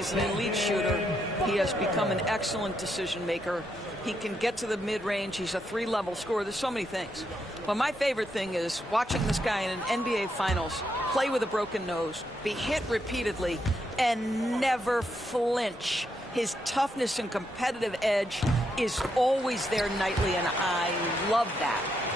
He's an elite shooter. He has become an excellent decision maker. He can get to the mid-range. He's a 3-level scorer. There's so many things. But my favorite thing is watching this guy in an NBA Finals play with a broken nose, be hit repeatedly, and never flinch. His toughness and competitive edge is always there nightly, and I love that.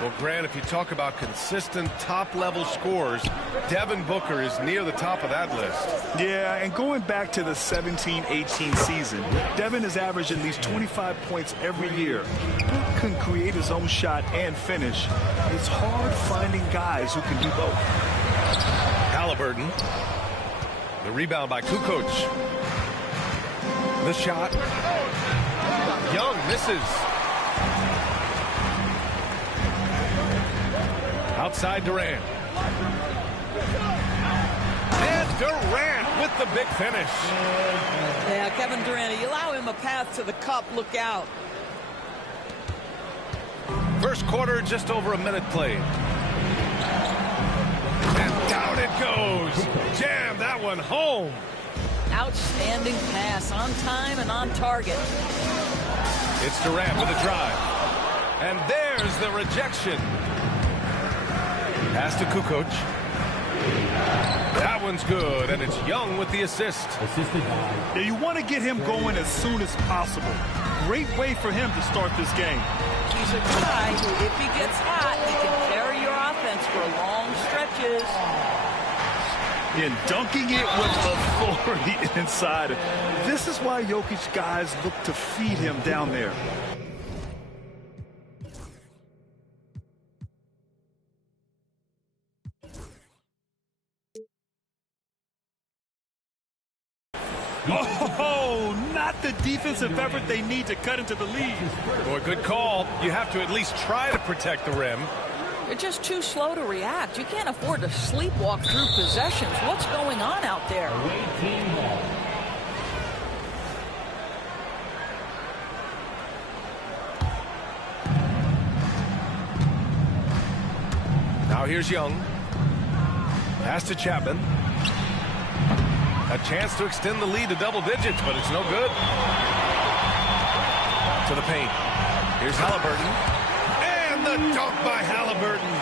Well, Grant, if you talk about consistent top-level scores, Devin Booker is near the top of that list. Yeah, and going back to the 17-18 season, Devin has averaged at least 25 points every year. Book can create his own shot and finish. It's hard finding guys who can do both. Halliburton. The rebound by Kukoc. The shot. Young misses. Outside Durant. And Durant with the big finish. Yeah, Kevin Durant, you allow him a path to the cup, look out. First quarter, just over a minute played. And down it goes. Jam that one home. Outstanding pass, on time and on target. It's Durant with a drive. And there's the rejection. Pass to Kukoc. That one's good, and it's Young with the assist. Yeah, you want to get him going as soon as possible. Great way for him to start this game. He's a guy who, if he gets hot, he can carry your offense for long stretches. And dunking it with authority inside. This is why Jokic guys look to feed him down there. Oh, not the defensive effort they need to cut into the lead. Boy, good call. You have to at least try to protect the rim. You're just too slow to react. You can't afford to sleepwalk through possessions. What's going on out there? Now here's Young. Pass to Chapman. A chance to extend the lead to double digits, but it's no good. To the paint. Here's Halliburton. And the dunk by Halliburton.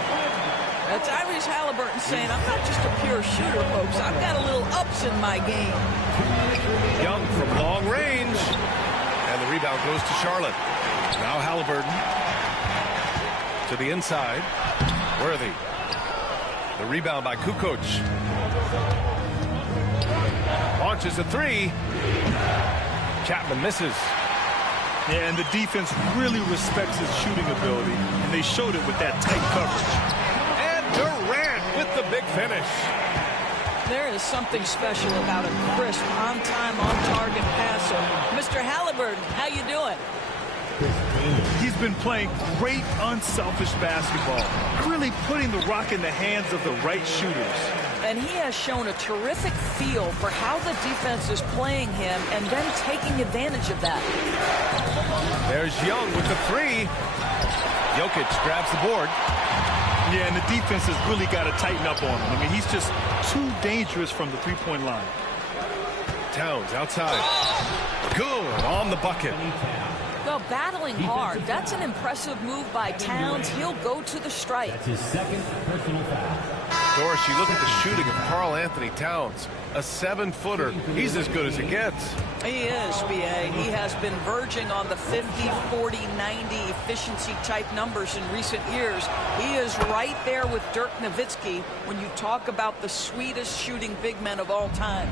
That's Tyrese Halliburton saying, I'm not just a pure shooter, folks. I've got a little ups in my game. Young from long range. And the rebound goes to Charlotte. Now Halliburton. To the inside. Worthy. The rebound by Kukoc. Launches a three. Chapman misses. Yeah, and the defense really respects his shooting ability, and they showed it with that tight coverage. And Durant with the big finish. There is something special about a crisp, on-time, on-target passer. Mr. Halliburton, how you doing? He's been playing great, unselfish basketball, really putting the rock in the hands of the right shooters. And he has shown a terrific feel for how the defense is playing him and then taking advantage of that. There's Young with the three. Jokic grabs the board. Yeah, and the defense has really got to tighten up on him. I mean, he's just too dangerous from the three-point line. Towns outside. Good on the bucket. Well, battling hard. That's an impressive move by Towns. He'll go to the strike. That's his second personal foul. Doris, you look at the shooting of Karl Anthony Towns. A 7-footer. He's as good as it gets. He is, B.A. He has been verging on the 50, 40, 90 efficiency type numbers in recent years. He is right there with Dirk Nowitzki when you talk about the sweetest shooting big men of all time.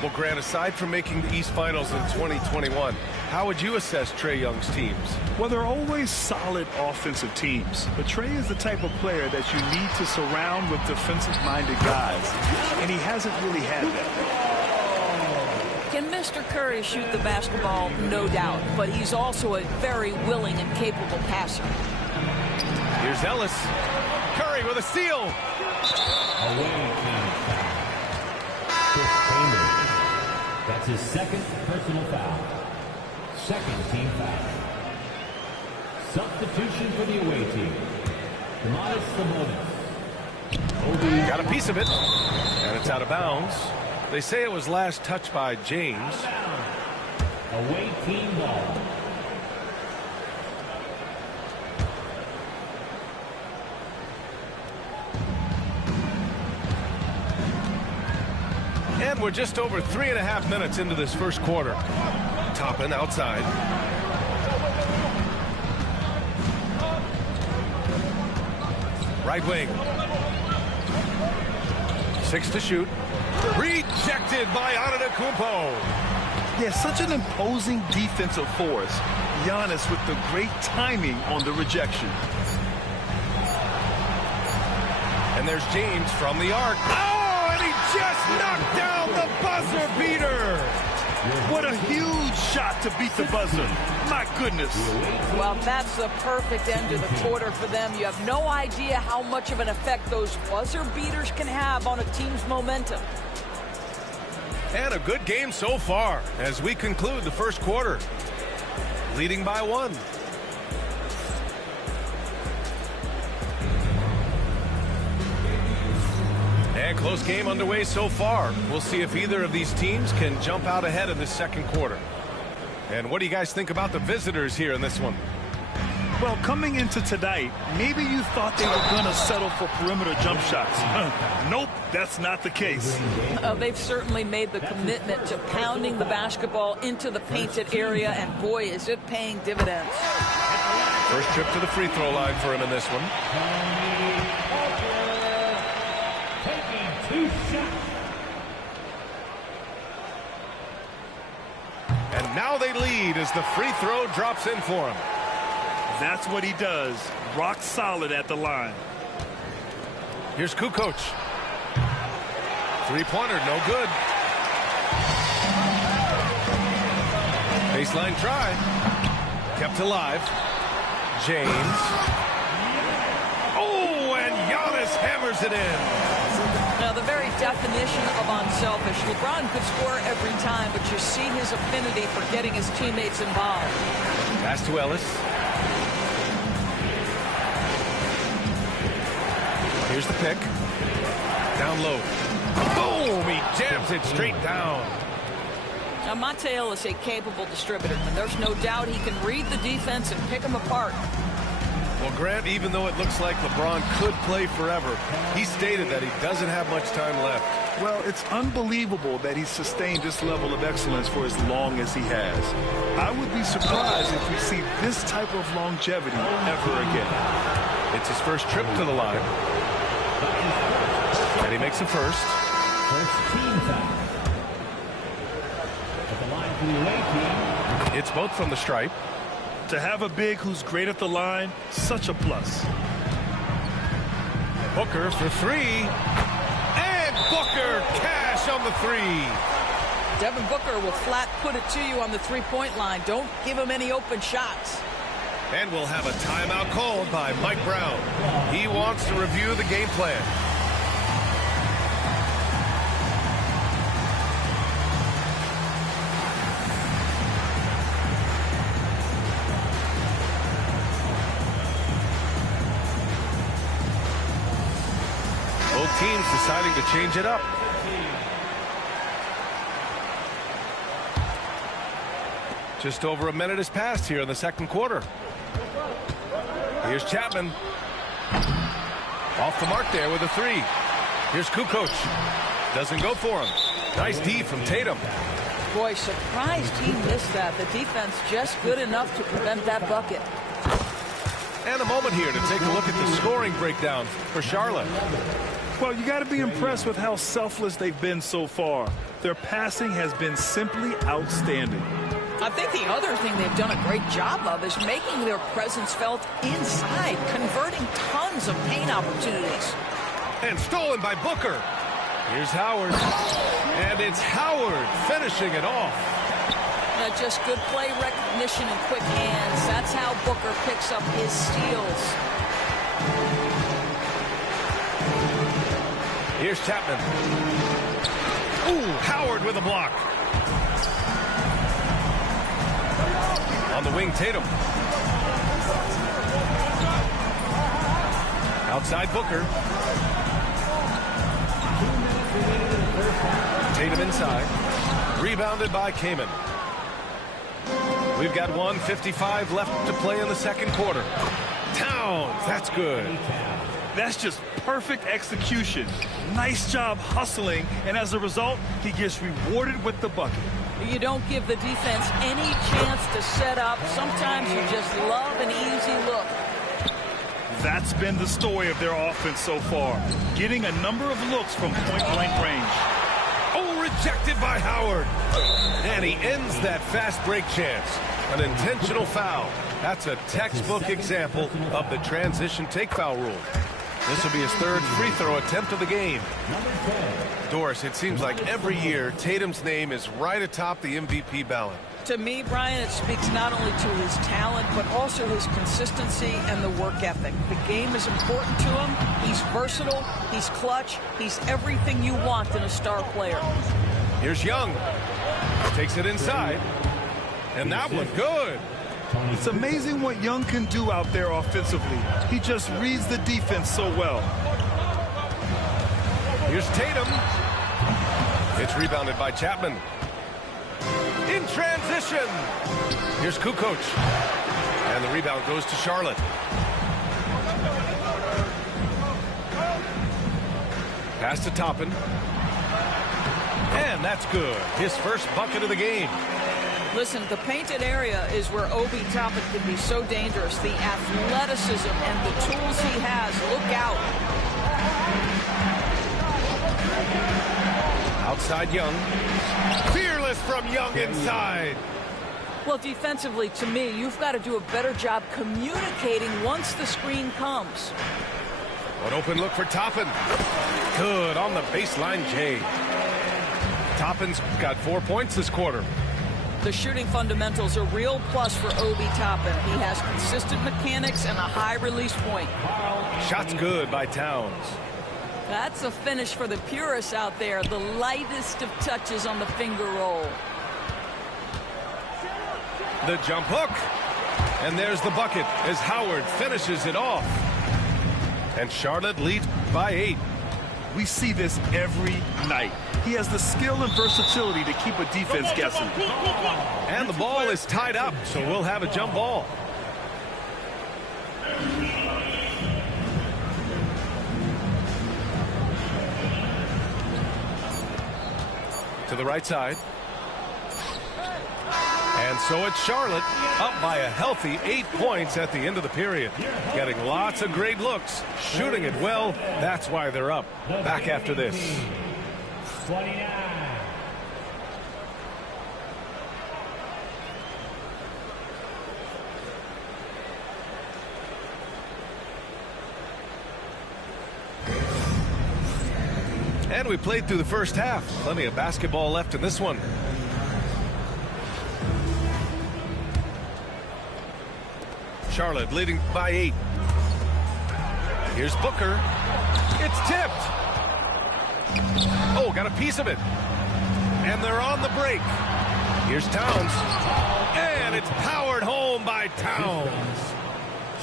Well, Grant, aside from making the East Finals in 2021, how would you assess Trae Young's teams? Well, they're always solid offensive teams. But Trae is the type of player that you need to surround with defensive-minded guys. And he hasn't really had that. Can Mr. Curry shoot the basketball? No doubt. But he's also a very willing and capable passer. Here's Ellis. Curry with a steal. That's his second personal foul. Second team foul. Substitution for the away team. Sabonis Got a piece of it, and it's out of bounds. They say it was last touched by James. Away team ball. And we're just over 3.5 minutes into this first quarter. Toppin outside. Right wing. 6 to shoot. Rejected by Antetokounmpo. Yeah, such an imposing defensive force. Giannis with the great timing on the rejection. And there's James from the arc. Oh, and he just knocked down the buzzer beater. What a huge shot to beat the buzzer. My goodness. Well, that's the perfect end to the quarter for them. You have no idea how much of an effect those buzzer beaters can have on a team's momentum. And a good game so far as we conclude the first quarter. Leading by 1. And close game underway so far. We'll see if either of these teams can jump out ahead in this second quarter. And what do you guys think about the visitors here in this one? Well, coming into tonight, maybe you thought they were going to settle for perimeter jump shots. Nope, that's not the case. They've certainly made the commitment to pounding the basketball into the painted area, and boy, is it paying dividends. First trip to the free throw line for him in this one. And now they lead as the free throw drops in for him. That's what he does. Rock solid at the line. Here's Kukoc. Three-pointer, no good. Baseline try. Kept alive. James. Oh, and Giannis hammers it in. Now, the very definition of unselfish. LeBron could score every time, but you see his affinity for getting his teammates involved. Pass to Ellis. Here's the pick. Down low. Boom! He jams it straight down. Now, Mateo is a capable distributor, and there's no doubt he can read the defense and pick them apart. Well, Grant, even though it looks like LeBron could play forever, he stated that he doesn't have much time left. Well, it's unbelievable that he's sustained this level of excellence for as long as he has. I would be surprised if we see this type of longevity ever again. It's his first trip to the line. And he makes a first. First team foul. At the line for the away team. It's both from the stripe. To have a big who's great at the line, such a plus. Booker for 3. And Booker cash on the 3. Devin Booker will flat put it to you on the three-point line. Don't give him any open shots. And we'll have a timeout called by Mike Brown. He wants to review the game plan. Both teams deciding to change it up. Just over a minute has passed here in the second quarter. Here's Chapman. Off the mark there with a 3. Here's Kukoc. Doesn't go for him. Nice D from Tatum. Boy, surprised he missed that. The defense just good enough to prevent that bucket. And a moment here to take a look at the scoring breakdown for Charlotte. Well, you got to be impressed with how selfless they've been so far. Their passing has been simply outstanding. I think the other thing they've done a great job of is making their presence felt inside, converting tons of paint opportunities. And stolen by Booker. Here's Howard. And it's Howard finishing it off. Just good play recognition and quick hands. That's how Booker picks up his steals. Here's Chapman. Ooh, Howard with a block. On the wing, Tatum. Outside Booker. Tatum inside. Rebounded by Kamen. We've got 1:55 left to play in the second quarter. Towns, that's good. That's just perfect execution. Nice job hustling, and as a result, he gets rewarded with the bucket. You don't give the defense any chance to set up. Sometimes you just love an easy look. That's been the story of their offense so far, getting a number of looks from point-blank range. Oh, rejected by Howard. And he ends that fast break chance. An intentional foul. That's a textbook example of the transition take foul rule. This will be his third free throw attempt of the game. Doris, it seems like every year Tatum's name is right atop the MVP ballot. To me, Brian, it speaks not only to his talent, but also his consistency and the work ethic. The game is important to him. He's versatile. He's clutch. He's everything you want in a star player. Here's Young. Takes it inside. And that one good. It's amazing what Young can do out there offensively. He just reads the defense so well. Here's Tatum. It's rebounded by Chapman. In transition. Here's Kukoc. And the rebound goes to Charlotte. Pass to Toppin. And that's good. His first bucket of the game. Listen, the painted area is where Obi Toppin can be so dangerous. The athleticism and the tools he has. Look out. Outside Young. Fearless from Young inside. Well, defensively, to me, you've got to do a better job communicating once the screen comes. An open look for Toppin. Good on the baseline, Jay. Toppin's got 4 points this quarter. The shooting fundamentals are real plus for Obi Toppin. He has consistent mechanics and a high release point. Shot's good by Towns. That's a finish for the purists out there. The lightest of touches on the finger roll. The jump hook. And there's the bucket as Howard finishes it off. And Charlotte leads by 8. We see this every night. He has the skill and versatility to keep a defense guessing. And the ball is tied up, so we'll have a jump ball. To the right side. And so it's Charlotte up by a healthy 8 points at the end of the period. Getting lots of great looks, shooting it well. That's why they're up. Back after this. 29. And we played through the first half. Plenty of basketball left in this one. Charlotte leading by 8. Here's Booker. It's tipped. Oh, got a piece of it. And they're on the break. Here's Towns. And it's powered home by Towns.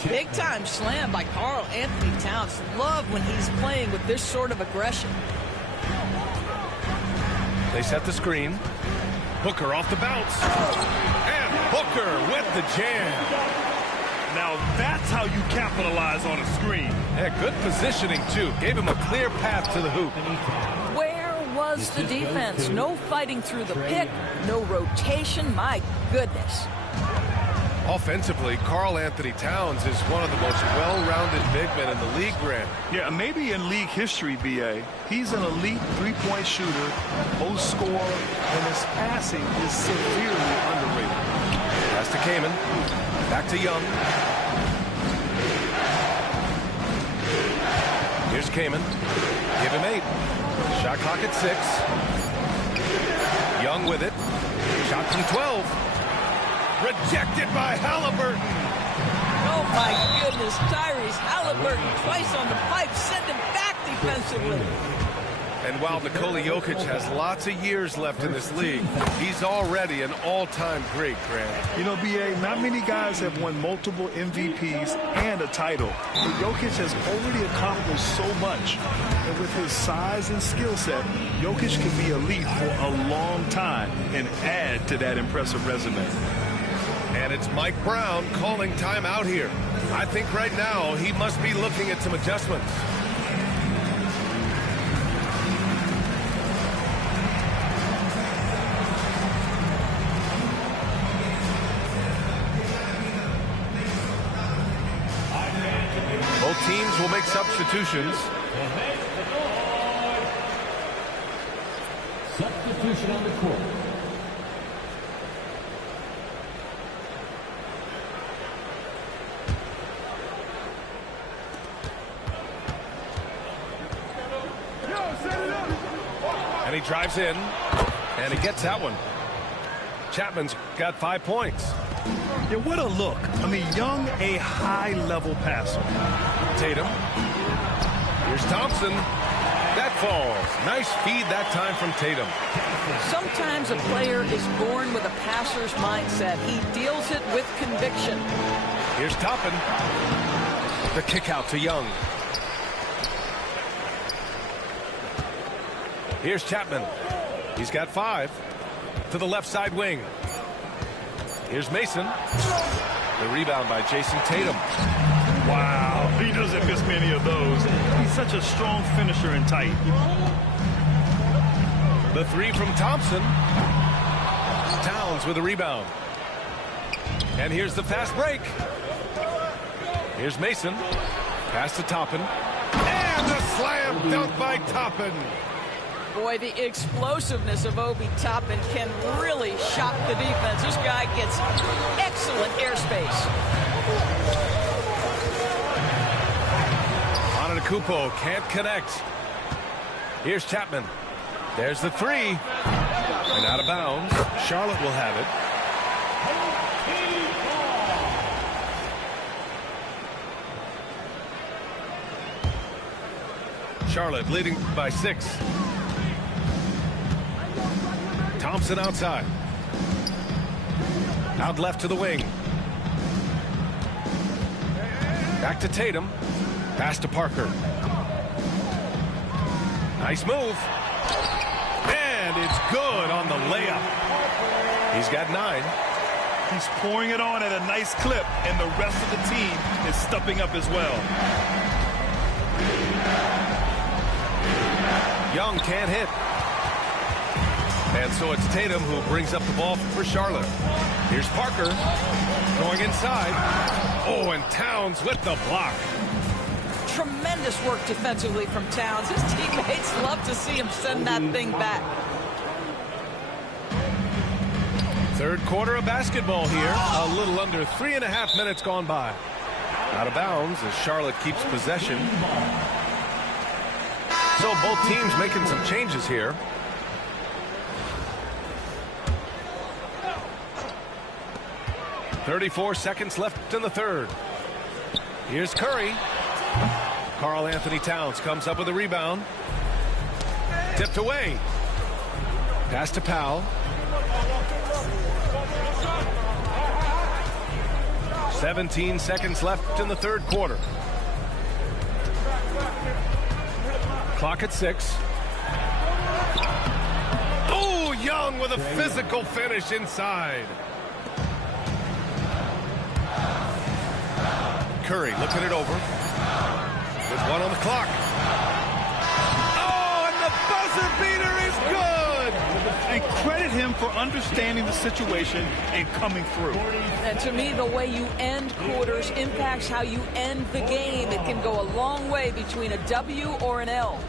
Big time slam by Karl Anthony Towns. Love when he's playing with this sort of aggression. They set the screen. Booker off the bounce. And Booker with the jam. Now that's how you capitalize on a screen. Yeah, good positioning, too. Gave him a clear path to the hoop. Where was the defense? No fighting through the pick, no rotation. My goodness. Offensively, Karl Anthony Towns is one of the most well-rounded big men in the league, Grant. Yeah, maybe in league history, B.A. He's an elite three-point shooter, post scorer, and his passing is severely underrated. Pass to Kamen. Back to Young. Here's Kamen. Give him 8. Shot clock at 6. Young with it. Shot from 12. Rejected by Halliburton. Oh, my goodness. Tyrese Halliburton twice on the pipe. Send him back defensively. And while Nikola Jokic has lots of years left in this league, he's already an all-time great, Grant. You know, B.A., not many guys have won multiple MVPs and a title. But Jokic has already accomplished so much. And with his size and skill set, Jokic can be elite for a long time and add to that impressive resume. And it's Mike Brown calling timeout here. I think right now he must be looking at some adjustments. Both teams will make substitutions. Substitution on the court. And he drives in, and he gets that one. Chapman's got 5 points. Yeah, what a look. I mean, Young, a high-level passer. Tatum. Here's Thompson. That falls. Nice feed that time from Tatum. Sometimes a player is born with a passer's mindset. He deals it with conviction. Here's Toppin. The kick out to Young. Here's Chapman. He's got 5. To the left side wing. Here's Mason. The rebound by Jason Tatum. Wow, he doesn't miss many of those. He's such a strong finisher and tight. The 3 from Thompson. Towns with a rebound. And here's the fast break. Here's Mason. Pass to Toppin. And a slam dunk by Toppin. Boy, the explosiveness of Obi Toppin can really shock the defense. This guy gets excellent airspace. Antetokounmpo can't connect. Here's Chapman. There's the 3. And out of bounds. Charlotte will have it. Charlotte leading by 6. Thompson outside. Out left to the wing. Back to Tatum. Pass to Parker. Nice move. And it's good on the layup. He's got 9. He's pouring it on at a nice clip, and the rest of the team is stepping up as well. Young can't hit. And so it's Tatum who brings up the ball for Charlotte. Here's Parker going inside. Oh, and Towns with the block. Tremendous work defensively from Towns. His teammates love to see him send that thing back. Third quarter of basketball here. A little under 3.5 minutes gone by. Out of bounds as Charlotte keeps possession. So both teams making some changes here. .34 seconds left in the third. Here's Curry. Karl Anthony Towns comes up with a rebound. Tipped away. Pass to Powell. 17 seconds left in the third quarter. Clock at 6. Oh, Young with a physical finish inside. Curry looking it over. With 1 on the clock. Oh, and the buzzer beater is good! And credit him for understanding the situation and coming through. And to me, the way you end quarters impacts how you end the game. It can go a long way between a W or an L.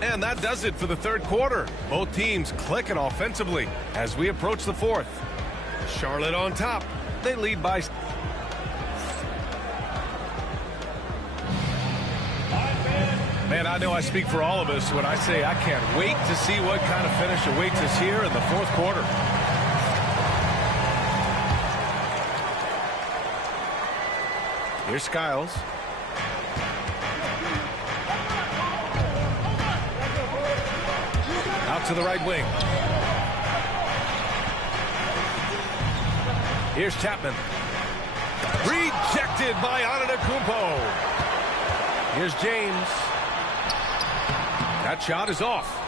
And that does it for the third quarter. Both teams clicking offensively as we approach the fourth. Charlotte on top. They lead by... Man, I know I speak for all of us when I say I can't wait to see what kind of finish awaits us here in the fourth quarter. Here's Skiles. out to the right wing. Here's Chapman. Rejected by Antetokounmpo. Here's James. That shot is off.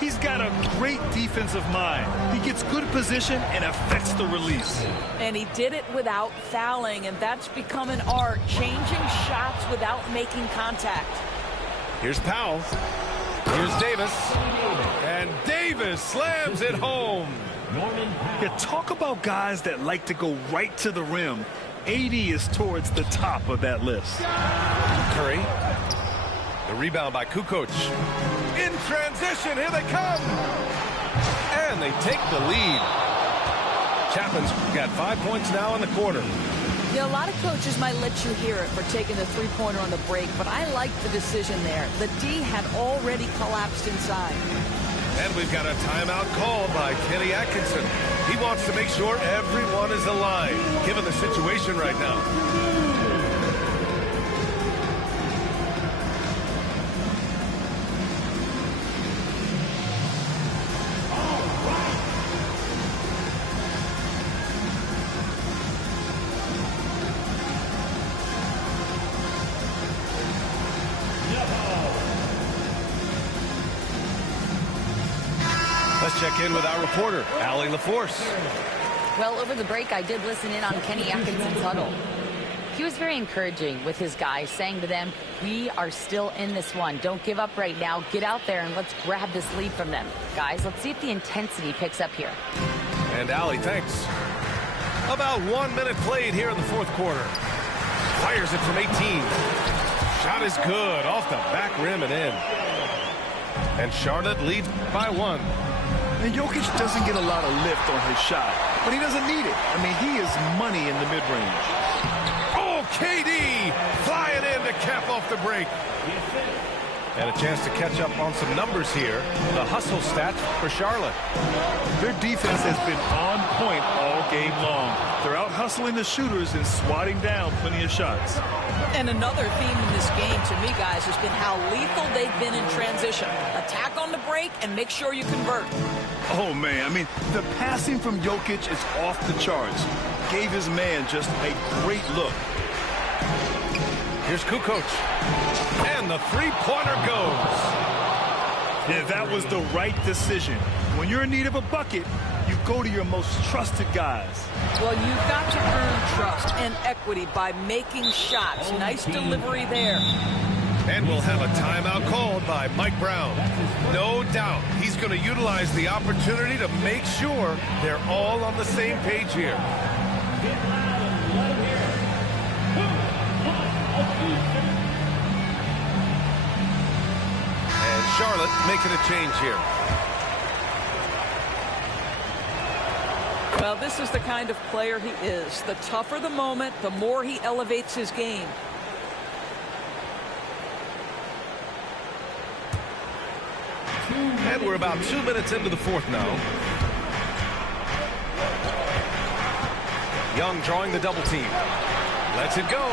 He's got a great defensive mind. He gets good position and affects the release. And he did it without fouling, and that's become an art, changing shots without making contact. Here's Powell. Here's Davis. And Davis slams it home. Yeah, talk about guys that like to go right to the rim. AD is towards the top of that list. Curry. The rebound by Kukoc. In transition, here they come. And they take the lead. Chapman's got 5 points now in the quarter. Yeah, a lot of coaches might let you hear it for taking the three-pointer on the break, but I like the decision there. The D had already collapsed inside. And we've got a timeout called by Kenny Atkinson. He wants to make sure everyone is aligned, given the situation right now. Let's check in with our reporter, Allie LaForce. Well, over the break, I did listen in on Kenny Atkinson's huddle. He was very encouraging with his guys, saying to them, we are still in this one. Don't give up right now. Get out there and let's grab this lead from them. Guys, let's see if the intensity picks up here. And Allie, thanks. About 1 minute played here in the fourth quarter. Fires it from 18. Shot is good, off the back rim and in. And Charlotte leads by 1. And Jokic doesn't get a lot of lift on his shot, but he doesn't need it. I mean, he is money in the mid-range. Oh, KD flying in to cap off the break. And a chance to catch up on some numbers here. The hustle stats for Charlotte. Their defense has been on point all game long. They're out hustling the shooters and swatting down plenty of shots. And another theme in this game to me, guys, has been how lethal they've been in transition. Attack on the break and make sure you convert. Oh, man. I mean, the passing from Jokic is off the charts. Gave his man just a great look. Here's Kukoc. And the three-pointer goes. Yeah, that was the right decision. When you're in need of a bucket, you go to your most trusted guys. Well, you've got to earn trust and equity by making shots. Nice delivery there. And we'll have a timeout called by Mike Brown. No doubt he's going to utilize the opportunity to make sure they're all on the same page here. And Charlotte making a change here. Well, this is the kind of player he is. The tougher the moment, the more he elevates his game. And we're about 2 minutes into the fourth now. Young drawing the double team. Lets it go.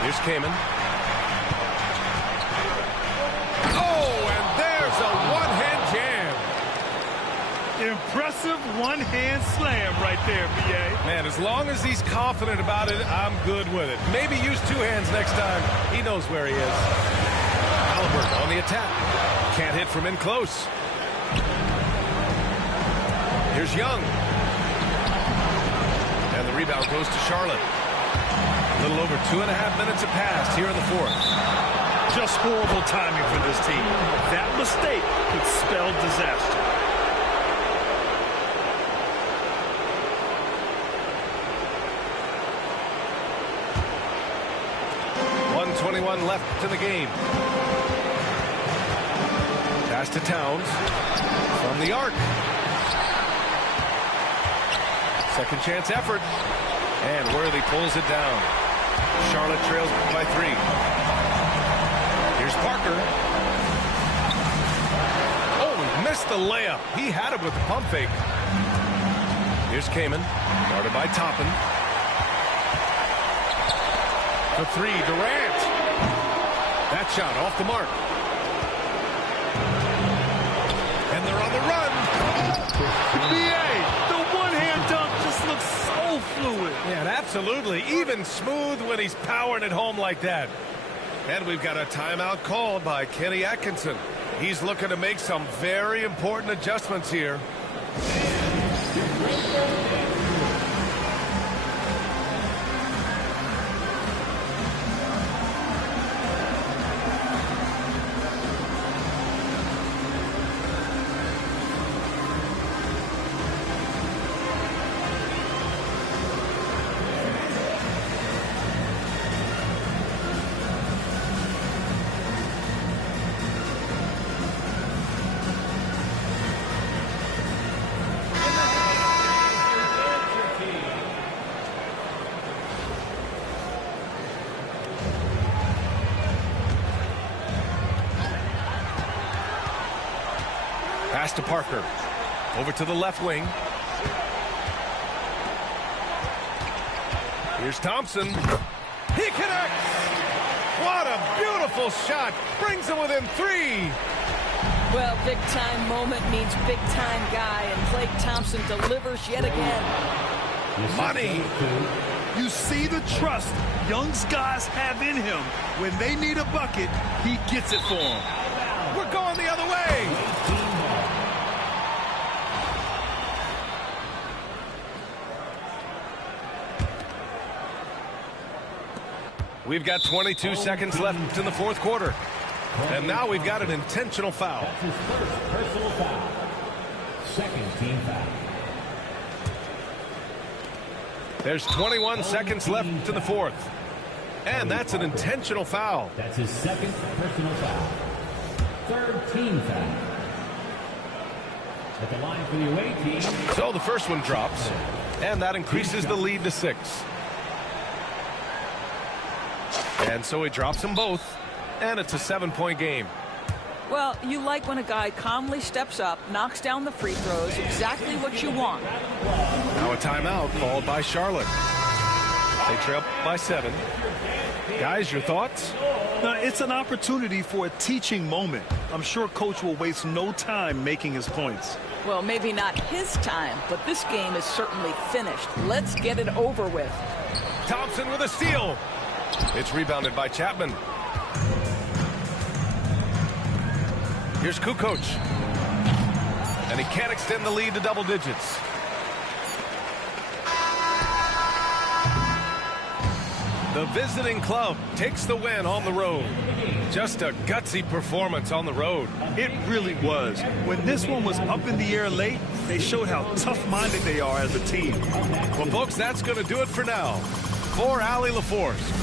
Here's Kaman. Oh, and there's a one-hand jam. Impressive one-hand slam right there, B.A. Man, as long as he's confident about it, I'm good with it. Maybe use two hands next time. He knows where he is. Halliburton on the attack. Can't hit from in close. Here's Young. And the rebound goes to Charlotte. A little over 2.5 minutes have passed here in the fourth. Just horrible timing for this team. That mistake could spell disaster. .21 left in the game. Pass to Towns from the arc. Second chance effort. And Worthy pulls it down. Charlotte trails by 3. Here's Parker. Oh, he missed the layup. He had it with the pump fake. Here's Kaman. Guarded by Toppin. For 3, Durant. That shot off the mark. And they're on the run. BA, the one-hand dunk just looks so fluid. Yeah, absolutely. Even smooth when he's powering it home like that. And we've got a timeout called by Kenny Atkinson. He's looking to make some very important adjustments here. Pass to Parker. Over to the left wing. Here's Thompson. He connects! What a beautiful shot. Brings him within 3. Well, big-time moment means big-time guy, and Klay Thompson delivers yet again. Money. You see the trust young guys have in him. When they need a bucket, he gets it for them. We're going the other way. We've got 22 seconds left in the fourth quarter. And now we've got an intentional foul. That's his first personal foul. Second team foul. There's 21 seconds left in the fourth. And that's an intentional foul. That's his second personal foul. Third team foul. At the line for the away team. So the first one drops. And that increases the lead to 6. And so he drops them both. And it's a 7-point game. Well, you like when a guy calmly steps up, knocks down the free throws, exactly what you want. Now a timeout called by Charlotte. They trail by 7. Guys, your thoughts? Now, it's an opportunity for a teaching moment. I'm sure Coach will waste no time making his points. Well, maybe not his time, but this game is certainly finished. Let's get it over with. Thompson with a steal. It's rebounded by Chapman. Here's Kukoc. And he can't extend the lead to double digits. The visiting club takes the win on the road. Just a gutsy performance on the road. It really was. When this one was up in the air late, they showed how tough-minded they are as a team. Well, folks, that's going to do it for now. For Allie LaForce,